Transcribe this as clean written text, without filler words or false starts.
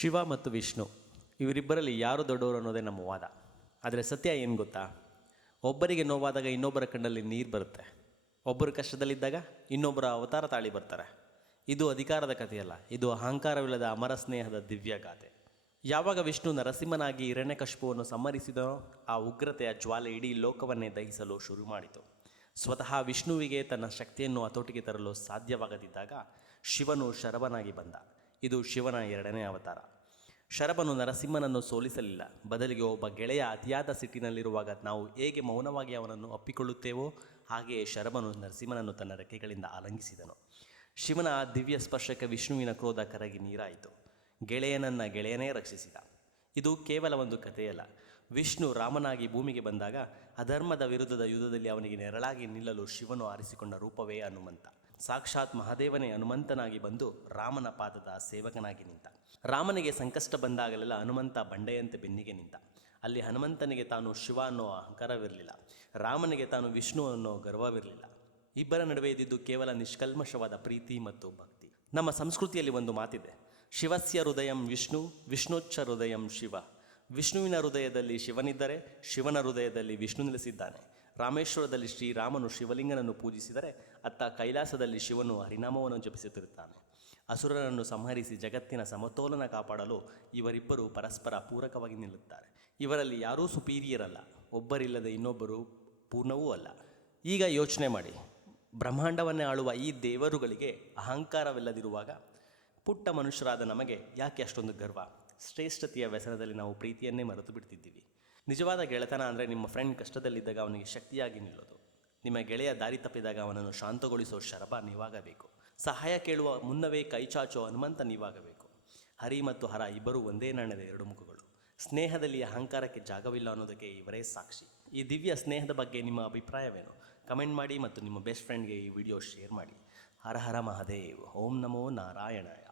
ಶಿವ ಮತ್ತು ವಿಷ್ಣು ಇವರಿಬ್ಬರಲ್ಲಿ ಯಾರು ದೊಡ್ಡವರು ಅನ್ನೋದೇ ನಮ್ಮ ವಾದ. ಆದರೆ ಸತ್ಯ ಏನು ಗೊತ್ತಾ? ಒಬ್ಬರಿಗೆ ನೋವಾದಾಗ ಇನ್ನೊಬ್ಬರ ಕಣ್ಣಲ್ಲಿ ನೀರು ಬರುತ್ತೆ, ಒಬ್ಬರು ಕಷ್ಟದಲ್ಲಿದ್ದಾಗ ಇನ್ನೊಬ್ಬರ ಅವತಾರ ತಾಳಿ ಬರ್ತಾರೆ. ಇದು ಅಧಿಕಾರದ ಕಥೆಯಲ್ಲ, ಇದು ಅಹಂಕಾರವಿಲ್ಲದ ಅಮರ ಸ್ನೇಹದ ದಿವ್ಯ ಗಾಥೆ. ಯಾವಾಗ ವಿಷ್ಣು ನರಸಿಂಹನಾಗಿ ಹಿರಣ್ಯಕಶಿಪುವನ್ನು ಸಂಹರಿಸಿದನೋ ಆ ಉಗ್ರತೆಯ ಜ್ವಾಲೆ ಇಡೀ ಲೋಕವನ್ನೇ ದಹಿಸಲು ಶುರು ಮಾಡಿತು. ಸ್ವತಃ ವಿಷ್ಣುವಿಗೆ ತನ್ನ ಶಕ್ತಿಯನ್ನು ಹತೋಟಿಗೆ ತರಲು ಸಾಧ್ಯವಾಗದಿದ್ದಾಗ ಶಿವನು ಶರಭನಾಗಿ ಬಂದ. ಇದು ಶಿವನ ಎರಡನೇ ಅವತಾರ. ಶರಭನು ನರಸಿಂಹನನ್ನು ಸೋಲಿಸಲಿಲ್ಲ, ಬದಲಿಗೆ ಒಬ್ಬ ಗೆಳೆಯ ಅತಿಯಾದ ಸಿಟ್ಟಿನಲ್ಲಿರುವಾಗ ನಾವು ಹೇಗೆ ಮೌನವಾಗಿ ಅವನನ್ನು ಅಪ್ಪಿಕೊಳ್ಳುತ್ತೇವೋ ಹಾಗೆಯೇ ಶರಭನು ನರಸಿಂಹನನ್ನು ತನ್ನ ರೆಕ್ಕೆಗಳಿಂದ ಆಲಂಗಿಸಿದನು. ಶಿವನ ಆ ದಿವ್ಯ ಸ್ಪರ್ಶಕ್ಕೆ ವಿಷ್ಣುವಿನ ಕ್ರೋಧ ಕರಗಿ ನೀರಾಯಿತು. ಗೆಳೆಯನನ್ನು ಗೆಳೆಯನೇ ರಕ್ಷಿಸಿದ. ಇದು ಕೇವಲ ಒಂದು ಕಥೆಯಲ್ಲ. ವಿಷ್ಣು ರಾಮನಾಗಿ ಭೂಮಿಗೆ ಬಂದಾಗ ಅಧರ್ಮದ ವಿರುದ್ಧದ ಯುದ್ಧದಲ್ಲಿ ಅವನಿಗೆ ನೆರಳಾಗಿ ನಿಲ್ಲಲು ಶಿವನು ಆರಿಸಿಕೊಂಡ ರೂಪವೇ ಹನುಮಂತ. ಸಾಕ್ಷಾತ್ ಮಹಾದೇವನೇ ಹನುಮಂತನಾಗಿ ಬಂದು ರಾಮನ ಪಾದದ ಸೇವಕನಾಗಿ ನಿಂತ. ರಾಮನಿಗೆ ಸಂಕಷ್ಟ ಬಂದಾಗಲೆಲ್ಲ ಹನುಮಂತ ಬಂಡೆಯಂತೆ ಬೆನ್ನಿಗೆ ನಿಂತ. ಅಲ್ಲಿ ಹನುಮಂತನಿಗೆ ತಾನು ಶಿವ ಅನ್ನೋ ಅಹಂಕಾರವಿರಲಿಲ್ಲ, ರಾಮನಿಗೆ ತಾನು ವಿಷ್ಣು ಅನ್ನೋ ಗರ್ವವಿರಲಿಲ್ಲ. ಇಬ್ಬರ ನಡುವೆ ಇದ್ದಿದ್ದು ಕೇವಲ ನಿಷ್ಕಲ್ಮಶವಾದ ಪ್ರೀತಿ ಮತ್ತು ಭಕ್ತಿ. ನಮ್ಮ ಸಂಸ್ಕೃತಿಯಲ್ಲಿ ಒಂದು ಮಾತಿದೆ, ಶಿವಸ್ಯ ಹೃದಯಂ ವಿಷ್ಣು, ವಿಷ್ಣುಚ್ಛ ಹೃದಯಂ ಶಿವ. ವಿಷ್ಣುವಿನ ಹೃದಯದಲ್ಲಿ ಶಿವನಿದ್ದರೆ ಶಿವನ ಹೃದಯದಲ್ಲಿ ವಿಷ್ಣು ನೆಲೆಸಿದ್ದಾನೆ. ರಾಮೇಶ್ವರದಲ್ಲಿ ಶ್ರೀರಾಮನು ಶಿವಲಿಂಗನನ್ನು ಪೂಜಿಸಿದರೆ ಅತ್ತ ಕೈಲಾಸದಲ್ಲಿ ಶಿವನು ಹರಿನಾಮವನ್ನು ಜಪಿಸುತ್ತಿರುತ್ತಾನೆ. ಅಸುರರನ್ನು ಸಂಹರಿಸಿ ಜಗತ್ತಿನ ಸಮತೋಲನ ಕಾಪಾಡಲು ಇವರಿಬ್ಬರು ಪರಸ್ಪರ ಪೂರಕವಾಗಿ ನಿಲ್ಲುತ್ತಾರೆ. ಇವರಲ್ಲಿ ಯಾರೂ ಸುಪೀರಿಯರ್ ಅಲ್ಲ, ಒಬ್ಬರಿಲ್ಲದೆ ಇನ್ನೊಬ್ಬರು ಪೂರ್ಣವೂ ಅಲ್ಲ. ಈಗ ಯೋಚನೆ ಮಾಡಿ, ಬ್ರಹ್ಮಾಂಡವನ್ನೇ ಆಳುವ ಈ ದೇವರುಗಳಿಗೆ ಅಹಂಕಾರವಿಲ್ಲದಿರುವಾಗ ಪುಟ್ಟ ಮನುಷ್ಯರಾದ ನಮಗೆ ಯಾಕೆ ಅಷ್ಟೊಂದು ಗರ್ವ? ಶ್ರೇಷ್ಠತೆಯ ವ್ಯಸನದಲ್ಲಿ ನಾವು ಪ್ರೀತಿಯನ್ನೇ ಮರೆತು ಬಿಡ್ತಿದ್ದೀವಿ. ನಿಜವಾದ ಗೆಳೆತನ ಅಂದರೆ ನಿಮ್ಮ ಫ್ರೆಂಡ್ ಕಷ್ಟದಲ್ಲಿದ್ದಾಗ ಅವನಿಗೆ ಶಕ್ತಿಯಾಗಿ ನಿಲ್ಲೋದು. ನಿಮ್ಮ ಗೆಳೆಯ ದಾರಿ ತಪ್ಪಿದಾಗ ಅವನನ್ನು ಶಾಂತಗೊಳಿಸೋ ಶರಭ ನೀವಾಗಬೇಕು. ಸಹಾಯ ಕೇಳುವ ಮುನ್ನವೇ ಕೈಚಾಚೋ ಹನುಮಂತ ನೀವಾಗಬೇಕು. ಹರಿ ಮತ್ತು ಹರ ಇಬ್ಬರೂ ಒಂದೇ ನಾಣ್ಯದ ಎರಡು ಮುಖಗಳು. ಸ್ನೇಹದಲ್ಲಿ ಅಹಂಕಾರಕ್ಕೆ ಜಾಗವಿಲ್ಲ ಅನ್ನೋದಕ್ಕೆ ಇವರೇ ಸಾಕ್ಷಿ. ಈ ದಿವ್ಯ ಸ್ನೇಹದ ಬಗ್ಗೆ ನಿಮ್ಮ ಅಭಿಪ್ರಾಯವೇನು? ಕಮೆಂಟ್ ಮಾಡಿ ಮತ್ತು ನಿಮ್ಮ ಬೆಸ್ಟ್ ಫ್ರೆಂಡ್ಗೆ ಈ ವಿಡಿಯೋ ಶೇರ್ ಮಾಡಿ. ಹರ ಹರ ಮಹಾದೇವ್. ಓಂ ನಮೋ ನಾರಾಯಣಾಯ.